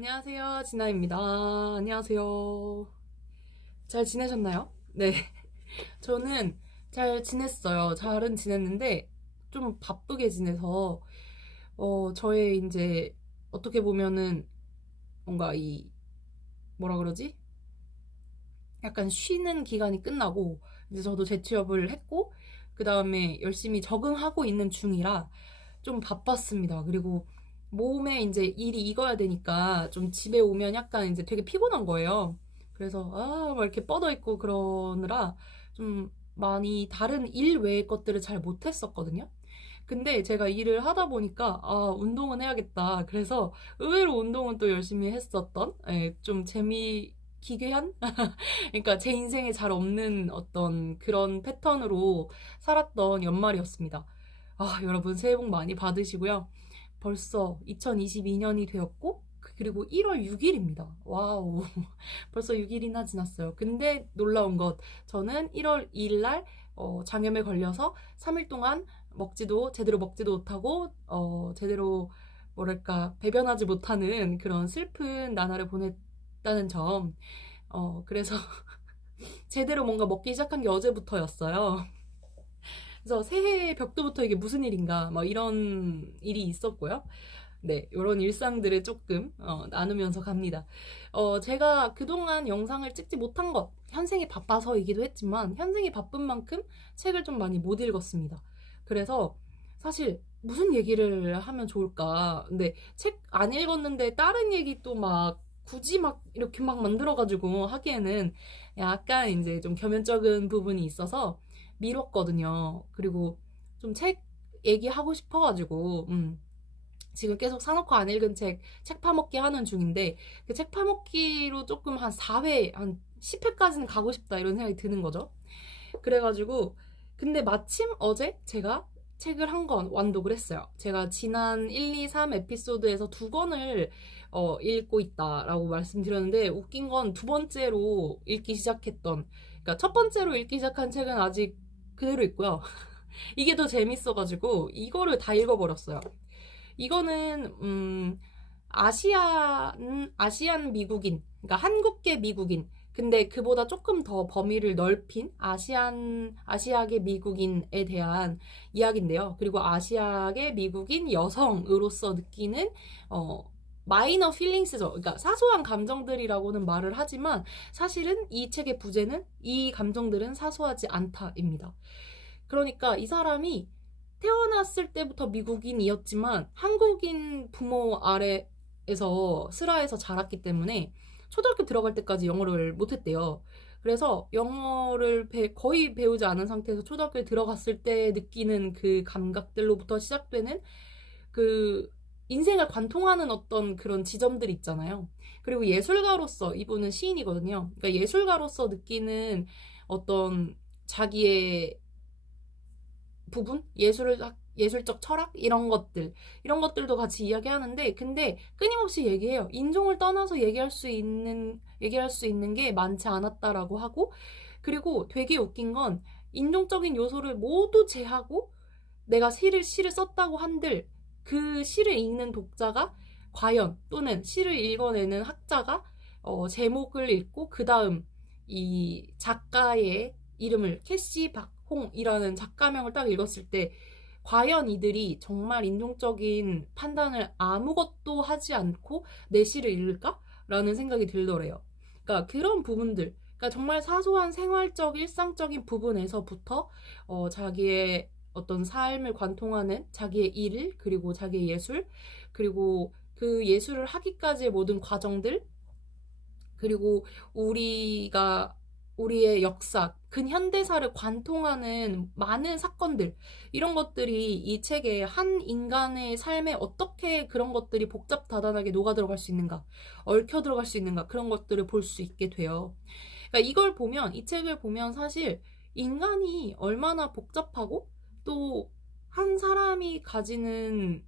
안녕하세요, 진아입니다. 안녕하세요. 잘 지내셨나요? 네. 저는 잘 지냈어요. 잘은 지냈는데, 좀 바쁘게 지내서, 저의 이제, 어떻게 보면은, 뭔가 뭐라 그러지? 약간 쉬는 기간이 끝나고, 이제 저도 재취업을 했고, 그 다음에 열심히 적응하고 있는 중이라, 좀 바빴습니다. 그리고 몸에 이제 일이 익어야 되니까 좀 집에 오면 약간 이제 되게 피곤한 거예요. 그래서 막 이렇게 뻗어 있고 그러느라 좀 많이 다른 일 외의 것들을 잘 못했었거든요. 근데 제가 일을 하다 보니까 운동은 해야겠다. 그래서 의외로 운동은 또 열심히 했었던 좀 기괴한? 그러니까 제 인생에 잘 없는 어떤 그런 패턴으로 살았던 연말이었습니다. 여러분 새해 복 많이 받으시고요. 벌써 2022년이 되었고, 그리고 1월 6일입니다. 와우. 벌써 6일이나 지났어요. 근데 놀라운 것, 저는 1월 2일 날 장염에 걸려서 3일 동안 제대로 먹지도 못하고, 제대로 뭐랄까, 배변하지 못하는 그런 슬픈 나날을 보냈다는 점. 그래서 제대로 뭔가 먹기 시작한 게 어제부터였어요. 그래서 새해 벽두부터 이게 무슨 일인가, 막 이런 일이 있었고요. 네, 이런 일상들을 조금 나누면서 갑니다. 제가 그동안 영상을 찍지 못한 것, 현생이 바빠서이기도 했지만, 현생이 바쁜 만큼 책을 좀 많이 못 읽었습니다. 그래서 사실 무슨 얘기를 하면 좋을까? 근데 책 안 읽었는데 다른 얘기 또 막 굳이 막 이렇게 막 만들어가지고 하기에는 약간 이제 좀 겸연쩍은 부분이 있어서 미뤘거든요. 그리고 좀 책 얘기하고 싶어가지고, 지금 계속 사놓고 안 읽은 책 파먹기 하는 중인데, 그 책 파먹기로 조금 한 4회, 한 10회까지는 가고 싶다, 이런 생각이 드는 거죠. 그래가지고, 근데 마침 어제 제가 책을 한 권 완독을 했어요. 제가 지난 1, 2, 3 에피소드에서 두 권을 읽고 있다라고 말씀드렸는데, 웃긴 건 두 번째로 읽기 시작했던, 그러니까 첫 번째로 읽기 시작한 책은 아직 그대로 있고요. 이게 더 재밌어가지고, 이거를 다 읽어버렸어요. 이거는 아시안 미국인, 그러니까 한국계 미국인. 근데 그보다 조금 더 범위를 넓힌 아시아계 미국인에 대한 이야기인데요. 그리고 아시아계 미국인 여성으로서 느끼는 마이너 필링스죠. 그러니까 사소한 감정들이라고는 말을 하지만 사실은 이 책의 부제는 이 감정들은 사소하지 않다입니다. 그러니까 이 사람이 태어났을 때부터 미국인이었지만 한국인 부모 아래에서 슬하에서 자랐기 때문에 초등학교 들어갈 때까지 영어를 못했대요. 그래서 영어를 거의 배우지 않은 상태에서 초등학교에 들어갔을 때 느끼는 그 감각들로부터 시작되는 그 인생을 관통하는 어떤 그런 지점들 있잖아요. 그리고 예술가로서, 이분은 시인이거든요. 그러니까 예술가로서 느끼는 어떤 자기의 예술적 철학 이런 것들도 같이 이야기하는데, 근데 끊임없이 얘기해요. 인종을 떠나서 얘기할 수 있는 게 많지 않았다라고 하고, 그리고 되게 웃긴 건 인종적인 요소를 모두 제하고 내가 시를 썼다고 한들 그 시를 읽는 독자가 과연 또는 시를 읽어내는 학자가 제목을 읽고 그 다음 이 작가의 이름을 캐시 박홍이라는 작가명을 딱 읽었을 때 과연 이들이 정말 인종적인 판단을 아무것도 하지 않고 내 시를 읽을까? 라는 생각이 들더래요. 그러니까 그런 부분들, 그러니까 정말 사소한 생활적 일상적인 부분에서부터 자기의 어떤 삶을 관통하는 자기의 일, 그리고 자기의 예술, 그리고 그 예술을 하기까지의 모든 과정들, 그리고 우리의 역사, 근현대사를 관통하는 많은 사건들, 이런 것들이 이 책에 한 인간의 삶에 어떻게 그런 것들이 복잡다단하게 녹아들어갈 수 있는가, 얽혀 들어갈 수 있는가, 그런 것들을 볼 수 있게 돼요. 그러니까 이 책을 보면 사실 인간이 얼마나 복잡하고 또 한 사람이 가지는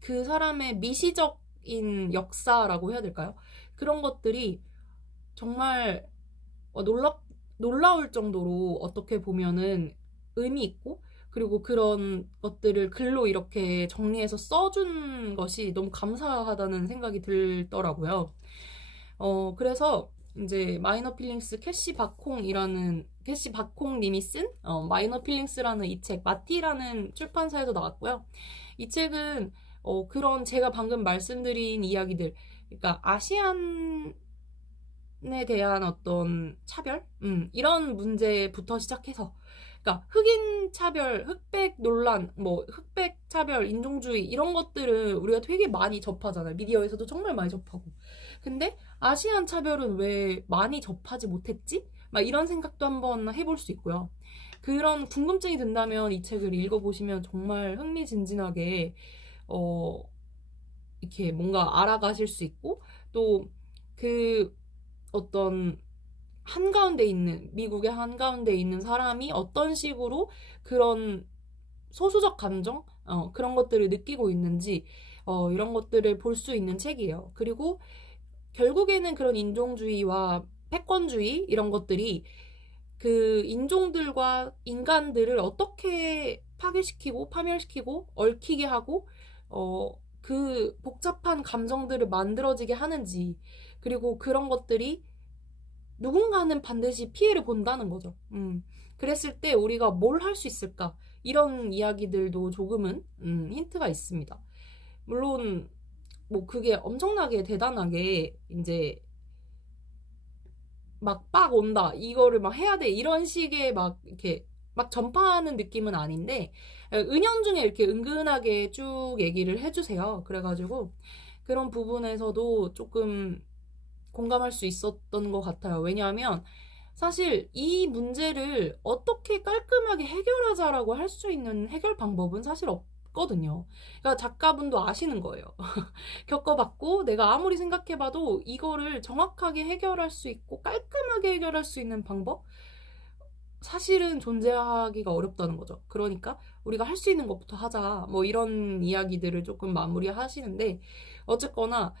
그 사람의 미시적인 역사라고 해야 될까요? 그런 것들이 정말 어, 놀라, 놀라울 정도로 어떻게 보면은 의미 있고 그리고 그런 것들을 글로 이렇게 정리해서 써준 것이 너무 감사하다는 생각이 들더라고요. 그래서 이제 마이너 필링스 캐시 박콩 님이 쓴 마이너 필링스라는 이 책, 마티라는 출판사에서 나왔고요. 이 책은 그런 제가 방금 말씀드린 이야기들, 그러니까 아시안에 대한 어떤 차별? 이런 문제부터 시작해서, 그러니까 흑인 차별, 흑백 논란, 뭐 흑백 차별, 인종주의 이런 것들은 우리가 되게 많이 접하잖아요. 미디어에서도 정말 많이 접하고. 근데 아시안 차별은 왜 많이 접하지 못했지? 막 이런 생각도 한번 해볼 수 있고요. 그런 궁금증이 든다면 이 책을 읽어보시면 정말 흥미진진하게 어, 이렇게 뭔가 알아가실 수 있고 또 그 어떤 한가운데 있는 미국의 한가운데 있는 사람이 어떤 식으로 그런 소수적 감정 그런 것들을 느끼고 있는지 이런 것들을 볼 수 있는 책이에요. 그리고 결국에는 그런 인종주의와 패권주의 이런 것들이 그 인종들과 인간들을 어떻게 파괴시키고 파멸시키고 얽히게 하고 그 복잡한 감정들을 만들어지게 하는지 그리고 그런 것들이 누군가는 반드시 피해를 본다는 거죠. 그랬을 때 우리가 뭘 할 수 있을까? 이런 이야기들도 조금은 힌트가 있습니다. 물론 뭐 그게 엄청나게 대단하게 이제 막 온다 이거를 막 해야 돼 이런 식의 막 이렇게 막 전파하는 느낌은 아닌데 은연중에 이렇게 은근하게 쭉 얘기를 해주세요. 그래가지고 그런 부분에서도 조금 공감할 수 있었던 것 같아요. 왜냐하면 사실 이 문제를 어떻게 깔끔하게 해결하자라고 할 수 있는 해결 방법은 사실 없거든요. 그러니까 작가분도 아시는 거예요. 겪어봤고 내가 아무리 생각해봐도 이거를 정확하게 해결할 수 있고 깔끔하게 해결할 수 있는 방법? 사실은 존재하기가 어렵다는 거죠. 그러니까 우리가 할 수 있는 것부터 하자. 뭐 이런 이야기들을 조금 마무리하시는데 어쨌거나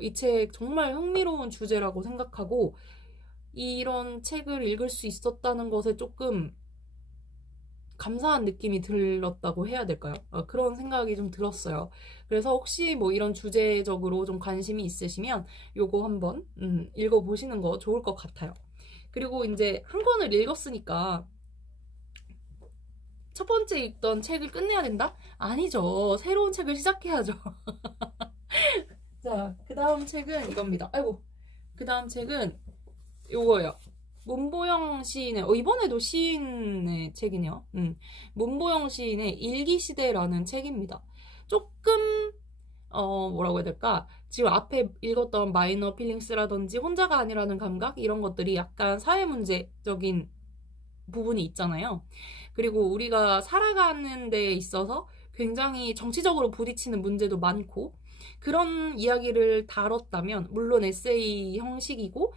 이 책 정말 흥미로운 주제라고 생각하고 이런 책을 읽을 수 있었다는 것에 조금 감사한 느낌이 들었다고 해야 될까요? 그런 생각이 좀 들었어요. 그래서 혹시 뭐 이런 주제적으로 좀 관심이 있으시면 요거 한번 읽어보시는 거 좋을 것 같아요. 그리고 이제 한 권을 읽었으니까 첫 번째 읽던 책을 끝내야 된다? 아니죠. 새로운 책을 시작해야죠. 자, 그 다음 책은 이겁니다. 아이고, 그 다음 책은 요거예요. 문보영 시인의 이번에도 시인의 책이네요. 문보영 시인의 일기시대라는 책입니다. 조금 뭐라고 해야 될까? 지금 앞에 읽었던 마이너 필링스라든지 혼자가 아니라는 감각 이런 것들이 약간 사회문제적인 부분이 있잖아요. 그리고 우리가 살아가는 데 있어서 굉장히 정치적으로 부딪히는 문제도 많고 그런 이야기를 다뤘다면 물론 에세이 형식이고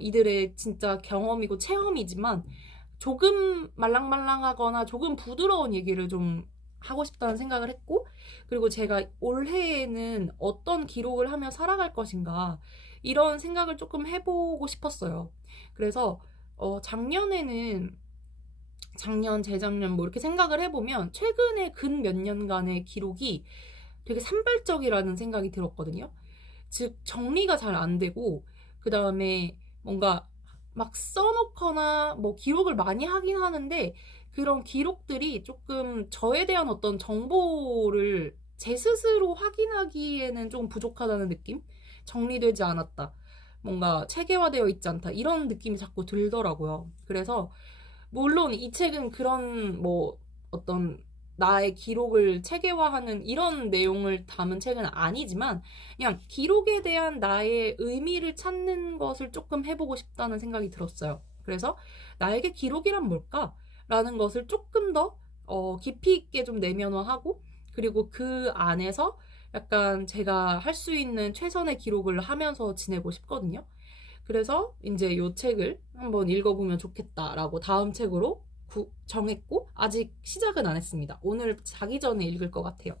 이들의 진짜 경험이고 체험이지만 조금 말랑말랑하거나 조금 부드러운 얘기를 좀 하고 싶다는 생각을 했고 그리고 제가 올해에는 어떤 기록을 하며 살아갈 것인가 이런 생각을 조금 해보고 싶었어요. 그래서 작년에는 작년, 재작년 뭐 이렇게 생각을 해보면 최근에 근 몇 년간의 기록이 되게 산발적이라는 생각이 들었거든요. 즉 정리가 잘 안 되고 그 다음에 뭔가 막 써놓거나 뭐 기록을 많이 하긴 하는데 그런 기록들이 조금 저에 대한 어떤 정보를 제 스스로 확인하기에는 좀 부족하다는 느낌? 정리되지 않았다. 뭔가 체계화되어 있지 않다. 이런 느낌이 자꾸 들더라고요. 그래서 물론 이 책은 그런 뭐 어떤 나의 기록을 체계화하는 이런 내용을 담은 책은 아니지만 그냥 기록에 대한 나의 의미를 찾는 것을 조금 해보고 싶다는 생각이 들었어요. 그래서 나에게 기록이란 뭘까? 라는 것을 조금 더 깊이 있게 좀 내면화하고 그리고 그 안에서 약간 제가 할 수 있는 최선의 기록을 하면서 지내고 싶거든요. 그래서 이제 이 책을 한번 읽어보면 좋겠다라고 다음 책으로 정했고 아직 시작은 안 했습니다. 오늘 자기 전에 읽을 것 같아요.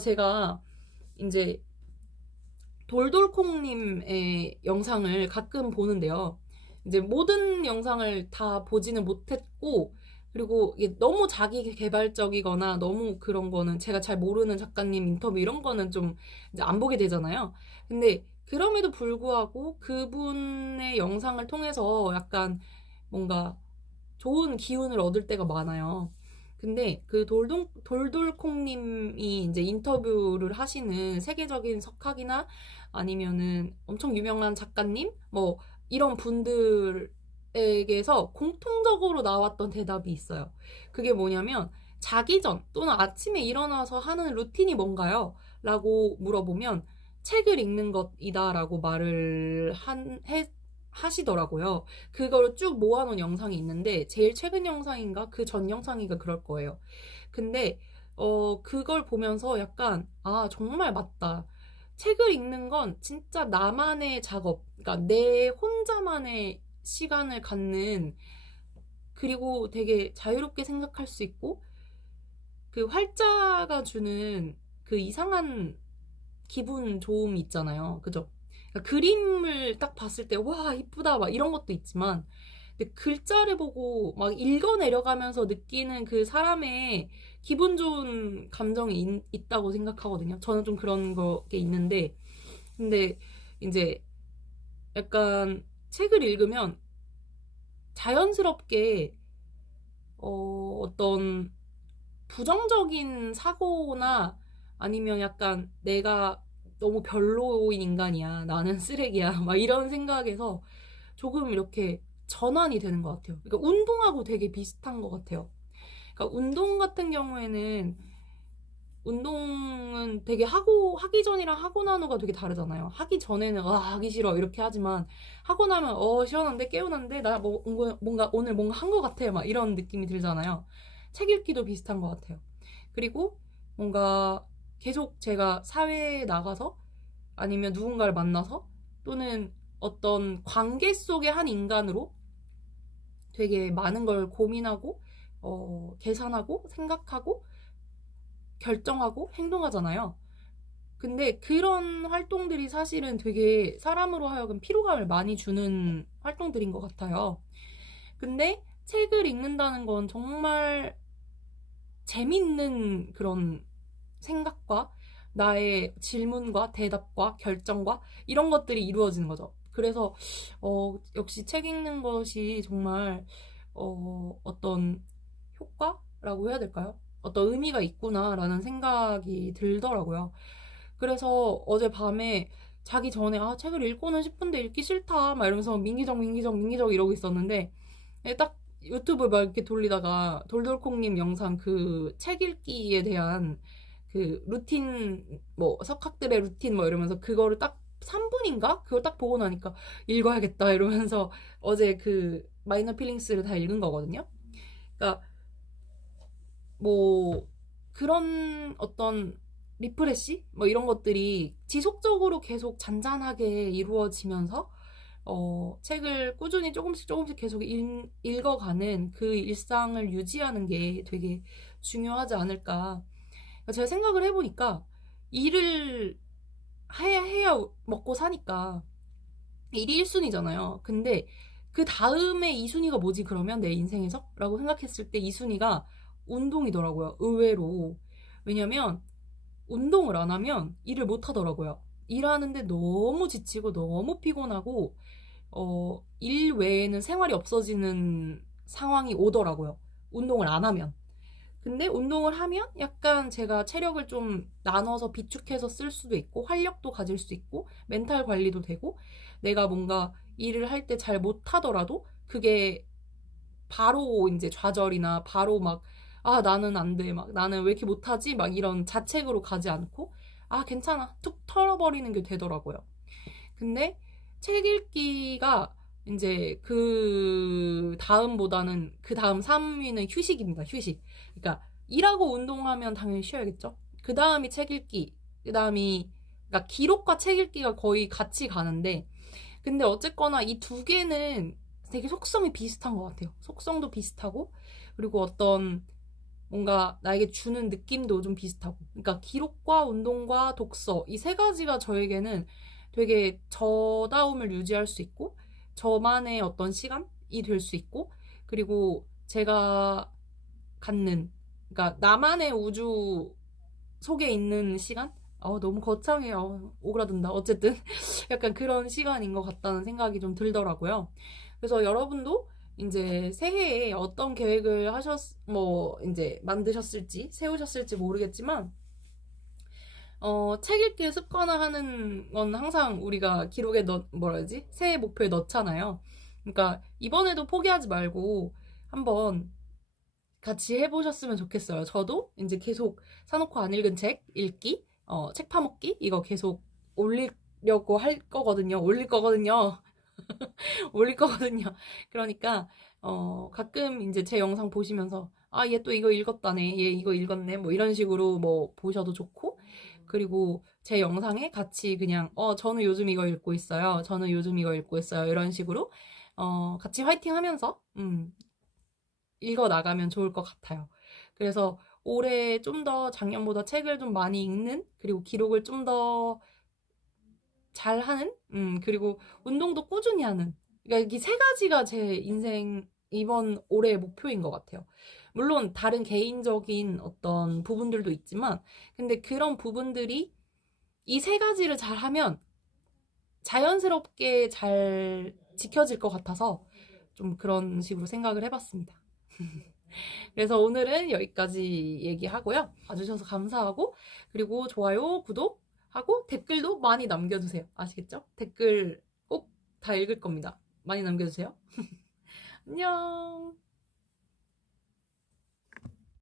제가 이제 돌돌콩님의 영상을 가끔 보는데요. 이제 모든 영상을 다 보지는 못했고 그리고 이게 너무 자기 개발적이거나 너무 그런 거는 제가 잘 모르는 작가님 인터뷰 이런 거는 좀 이제 안 보게 되잖아요. 근데 그럼에도 불구하고 그분의 영상을 통해서 약간 뭔가 좋은 기운을 얻을 때가 많아요. 근데 그 돌돌콩님이 이제 인터뷰를 하시는 세계적인 석학이나 아니면은 엄청 유명한 작가님 뭐 이런 분들에게서 공통적으로 나왔던 대답이 있어요. 그게 뭐냐면 자기 전 또는 아침에 일어나서 하는 루틴이 뭔가요? 라고 물어보면 책을 읽는 것이다라고 하시더라고요. 그걸 쭉 모아놓은 영상이 있는데 제일 최근 영상인가 그 전 영상인가 그럴 거예요. 근데 그걸 보면서 약간 아 정말 맞다. 책을 읽는 건 진짜 나만의 작업, 그러니까 내 혼자만의 시간을 갖는 그리고 되게 자유롭게 생각할 수 있고 그 활자가 주는 그 이상한 기분 좋음이 있잖아요. 그죠? 그러니까 그림을 딱 봤을 때, 와, 이쁘다, 막 이런 것도 있지만, 근데 글자를 보고 막 읽어 내려가면서 느끼는 그 사람의 기분 좋은 감정이 있다고 생각하거든요. 저는 좀 그런 게 있는데, 근데 이제 약간 책을 읽으면 자연스럽게 어떤 부정적인 사고나 아니면 약간 내가 너무 별로인 인간이야. 나는 쓰레기야. 막 이런 생각에서 조금 이렇게 전환이 되는 것 같아요. 그러니까 운동하고 되게 비슷한 것 같아요. 그러니까 운동 같은 경우에는 운동은 되게 하기 전이랑 하고 난 후가 되게 다르잖아요. 하기 전에는, 하기 싫어. 이렇게 하지만, 하고 나면, 시원한데, 개운한데, 나 뭔가, 오늘 뭔가 한 것 같아. 막 이런 느낌이 들잖아요. 책 읽기도 비슷한 것 같아요. 그리고 뭔가 계속 제가 사회에 나가서 아니면 누군가를 만나서 또는 어떤 관계 속의 한 인간으로 되게 많은 걸 고민하고, 계산하고, 생각하고, 결정하고, 행동하잖아요. 근데 그런 활동들이 사실은 되게 사람으로 하여금 피로감을 많이 주는 활동들인 것 같아요. 근데 책을 읽는다는 건 정말 재밌는 그런 생각과 나의 질문과 대답과 결정과 이런 것들이 이루어지는 거죠. 그래서 역시 책 읽는 것이 정말 어떤 효과라고 해야 될까요? 어떤 의미가 있구나라는 생각이 들더라고요. 그래서 어젯밤에 자기 전에 책을 읽고는 싶은데 읽기 싫다 막 이러면서 민기적 이러고 있었는데 딱 유튜브 막 이렇게 돌리다가 돌돌콩님 영상 그 책 읽기에 대한 그 루틴 뭐 석학들의 루틴 뭐 이러면서 그거를 딱 3분인가? 그걸 딱 보고 나니까 읽어야겠다 이러면서 어제 그 마이너 필링스를 다 읽은 거거든요. 그러니까 뭐 그런 어떤 리프레시 뭐 이런 것들이 지속적으로 계속 잔잔하게 이루어지면서 책을 꾸준히 조금씩 계속 읽어가는 그 일상을 유지하는 게 되게 중요하지 않을까. 제가 생각을 해보니까 일을 해야 먹고 사니까 일이 1순위잖아요. 근데 그 다음에 2순위가 뭐지 그러면 내 인생에서? 라고 생각했을 때 2순위가 운동이더라고요. 의외로. 왜냐면 운동을 안 하면 일을 못 하더라고요. 일하는데 너무 지치고 너무 피곤하고 일 외에는 생활이 없어지는 상황이 오더라고요. 운동을 안 하면. 근데 운동을 하면 약간 제가 체력을 좀 나눠서 비축해서 쓸 수도 있고 활력도 가질 수 있고 멘탈 관리도 되고 내가 뭔가 일을 할 때 잘 못하더라도 그게 바로 이제 좌절이나 바로 막 나는 안 돼. 막 나는 왜 이렇게 못하지? 막 이런 자책으로 가지 않고 괜찮아. 툭 털어버리는 게 되더라고요. 근데 책 읽기가 이제 그 다음보다는 그 다음 3위는 휴식입니다. 휴식. 그러니까 일하고 운동하면 당연히 쉬어야겠죠. 그 다음이 책 읽기. 그 다음이 그러니까 기록과 책 읽기가 거의 같이 가는데 근데 어쨌거나 이 두 개는 되게 속성이 비슷한 것 같아요. 속성도 비슷하고 그리고 어떤 뭔가 나에게 주는 느낌도 좀 비슷하고. 그러니까 기록과 운동과 독서 이 세 가지가 저에게는 되게 저다움을 유지할 수 있고 저만의 어떤 시간이 될 수 있고 그리고 제가 갖는, 그러니까 나만의 우주 속에 있는 시간? 너무 거창해요. 오그라든다. 어쨌든 약간 그런 시간인 것 같다는 생각이 좀 들더라고요. 그래서 여러분도 이제 새해에 어떤 계획을 이제 만드셨을지, 세우셨을지 모르겠지만, 책 읽기 습관화하는 건 항상 우리가 기록에 뭐라지? 새해 목표에 넣잖아요. 그러니까 이번에도 포기하지 말고 한번 같이 해보셨으면 좋겠어요. 저도 이제 계속 사놓고 안 읽은 책 읽기, 책 파먹기 이거 계속 올리려고 할 거거든요. 올릴 거거든요. 올릴 거거든요. 그러니까 가끔 이제 제 영상 보시면서 얘 또 이거 읽었다네. 얘 이거 읽었네. 뭐 이런 식으로 뭐 보셔도 좋고 그리고 제 영상에 같이 그냥 저는 요즘 이거 읽고 있어요. 저는 요즘 이거 읽고 있어요. 이런 식으로 같이 화이팅 하면서 읽어 나가면 좋을 것 같아요. 그래서 올해 좀 더 작년보다 책을 좀 많이 읽는 그리고 기록을 좀 더 잘하는 그리고 운동도 꾸준히 하는 그러니까 이 세 가지가 제 인생 이번 올해의 목표인 것 같아요. 물론 다른 개인적인 어떤 부분들도 있지만 근데 그런 부분들이 이 세 가지를 잘하면 자연스럽게 잘 지켜질 것 같아서 좀 그런 식으로 생각을 해봤습니다. 그래서 오늘은 여기까지 얘기하고요. 봐주셔서 감사하고, 그리고 좋아요, 구독하고 댓글도 많이 남겨주세요. 아시겠죠? 댓글 꼭 다 읽을 겁니다. 많이 남겨주세요. 안녕.